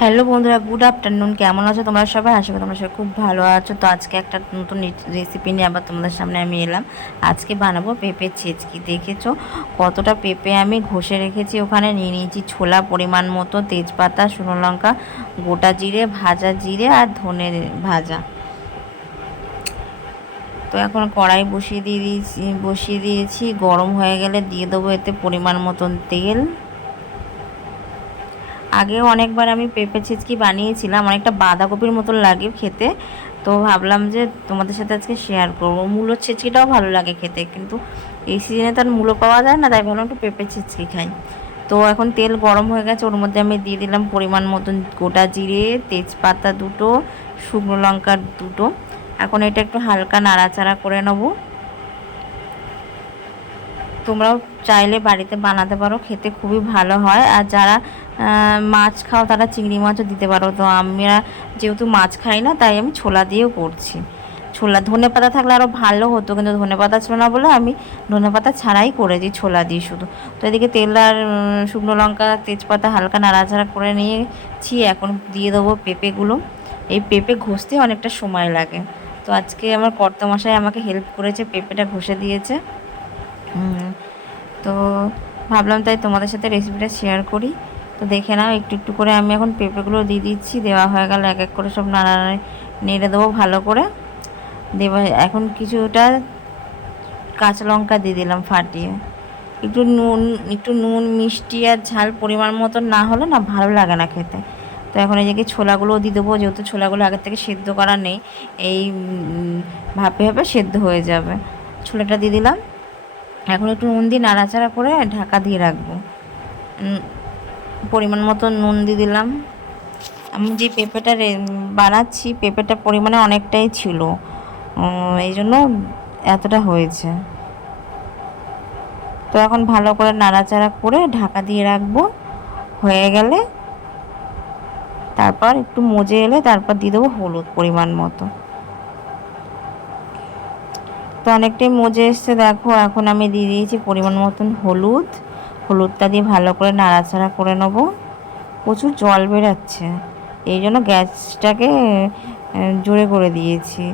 Hello বন্ধুরা, good afternoon. কেমন আছো তোমরা সবাই? আশা করি তোমরা সবাই খুব ভালো আছো। তো আজকে একটা নতুন রেসিপি নিয়ে আবার তোমাদের সামনে আমি এলাম। আজকে বানাবো পেঁপের ছেচকি। দেখেছো কতটা পেঁপে আমি ঘষে রেখেছি। ওখানে নিয়ে নিয়েছি ছোলা পরিমাণ মতো, তেজপাতা, শুকনো লঙ্কা, গোটা জিরে, ভাজা জিরে আর ধনে ভাজা। তো এখন কড়াই বসিয়ে দিয়েছি। গরম হয়ে গেলে দিয়ে দেবো এতে পরিমাণ মতন তেল। আগেও অনেকবার আমি পেঁপে ছেচকি বানিয়েছিলাম, অনেকটা বাঁধাকপির মতন লাগে খেতে। তো ভাবলাম যে তোমাদের সাথে আজকে শেয়ার করবো। মূলোর ছেচকিটাও ভালো লাগে খেতে, কিন্তু এই সিজনে তো আর মূলো পাওয়া যায় না, তাই ভাবলাম একটু পেঁপে ছেচকি খাই। তো এখন তেল গরম হয়ে গেছে, ওর মধ্যে আমি দিয়ে দিলাম পরিমাণ মতন গোটা জিরে, তেজপাতা দুটো, শুকনো লঙ্কা দুটো। এখন এটা একটু হালকা নাড়াচাড়া করে নেবো। তোমরাও চাইলে বাড়িতে বানাতে পারো, খেতে খুবই ভালো হয়। আর যারা মাছ খাও তারা চিংড়ি মাছও দিতে পারো। তো আমরা যেহেতু মাছ খাই না, তাই আমি ছোলা দিয়েও করছি। ছোলা ধনে পাতা থাকলে আরও ভালো হতো, কিন্তু ধনে পাতা ছিল না বলে আমি ধনে পাতা ছাড়াই করেছি, ছোলা দিয়ে শুধু। তো এদিকে তেল আর শুকনো লঙ্কা তেজপাতা হালকা নাড়াচাড়া করে নিয়েছি। এখন দিয়ে দেবো পেঁপেগুলো। এই পেঁপে ঘষতে অনেকটা সময় লাগে। তো আজকে আমার কর্তামশাই আমাকে হেল্প করেছে, পেঁপেটা ঘষে দিয়েছে। তো ভাবলাম তাই তোমাদের সাথে রেসিপিটা শেয়ার করি। তো দেখে নাও, একটু একটু করে আমি এখন পেঁপেগুলো দিয়ে দিচ্ছি। দেওয়া হয়ে গেল, এক এক করে সব নেড়ে দেবো ভালো করে। দেবো এখন কিছুটা কাঁচা লঙ্কা দিয়ে দিলাম ফাটিয়ে। একটু নুন মিষ্টি আর ঝাল পরিমাণ মতো না হলে না ভালো লাগে না খেতে। তো এখন এই যে ছোলাগুলোও দিয়ে দেবো, যেহেতু ছোলাগুলো আগের থেকে সেদ্ধ করা নেই, এই ভাপে ভাপে সেদ্ধ হয়ে যাবে। ছোলাটা দিয়ে দিলাম। এখন একটু নুন দিয়ে নাড়াচাড়া করে ঢাকা দিয়ে রাখবো। পরিমাণ মতো নুন দিয়ে দিলাম। আমি যে পেঁপেটা বানাচ্ছি, পেঁপেটা পরিমাণে অনেকটাই ছিল, এই জন্য এতটা হয়েছে। তো এখন ভালো করে নাড়াচাড়া করে ঢাকা দিয়ে রাখবো। হয়ে গেলে তারপর একটু মজে এলে তারপর দিয়ে দেবো হলুদ পরিমাণ মতো। তো অনেকটাই মজে এসছে দেখো। এখন আমি দিয়ে দিয়েছি পরিমাণ মতন হলুদটা দিয়ে ভালো করে নাড়াচাড়া করে নেবো। প্রচুর জল বেরাচ্ছে, এই জন্য গ্যাসটাকে জোরে করে দিয়েছি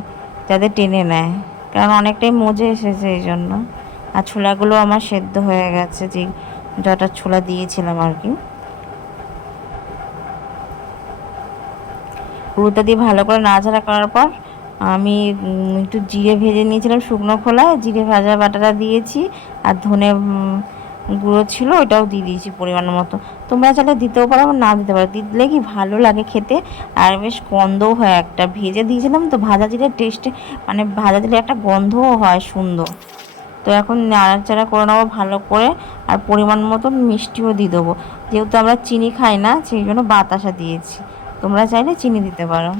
যাতে টেনে নেয়, কারণ অনেকটাই মজে এসেছে এই জন্য। আর ছোলাগুলো আমার সেদ্ধ হয়ে গেছে, যে যটা ছোলা দিয়েছিলাম আর কি। হলুদটা দিয়ে ভালো করে নাড়াচাড়া করার পর আমি একটু জিরে ভেজে নিয়েছিলাম শুকনো খোলায়, জিরে ভাজা বাটাটা দিয়েছি। আর ধনে গুঁড়ো ছিল, ওটাও দিয়ে দিয়েছি পরিমাণ মতো। তোমরা চাইলে দিতেও পারো, না দিতে পারো। দিলে কি ভালো লাগে খেতে, আর বেশ গন্ধও হয়। একটা ভেজে দিয়েছিলাম তো, ভাজা জিরের টেস্টে মানে ভাজা দিলে একটা গন্ধও হয় সুন্দর। তো এখন নাড়াচাড়া করে নেবো ভালো করে। আর পরিমাণ মতো মিষ্টিও দিয়ে দেবো, যেহেতু আমরা চিনি খাই না সেই জন্য বাতাসা দিয়েছি। তোমরা চাইলে চিনি দিতে পারো।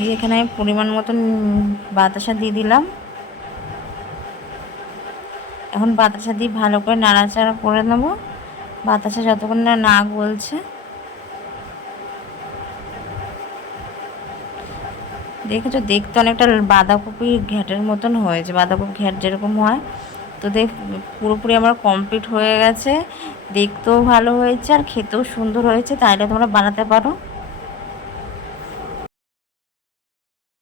এই যে এখানে আমি পরিমাণ মতন বাতাসা দিয়ে দিলাম। এখন বাতাসা দিয়ে ভালো করে নাড়াচাড়া করে নেব, বাতাসা যতক্ষণ না না গলছে। দেখেছো, দেখতে অনেকটা বাঁধাকপি ঘ্যাটের মতন হয়েছে, বাঁধাকপি ঘ্যাট যেরকম হয়। তো পুরোপুরি আমার কমপ্লিট হয়ে গেছে। দেখতেও ভালো হয়েছে আর খেতেও সুন্দর হয়েছে। তাইলে তোমরা বানাতে পারো।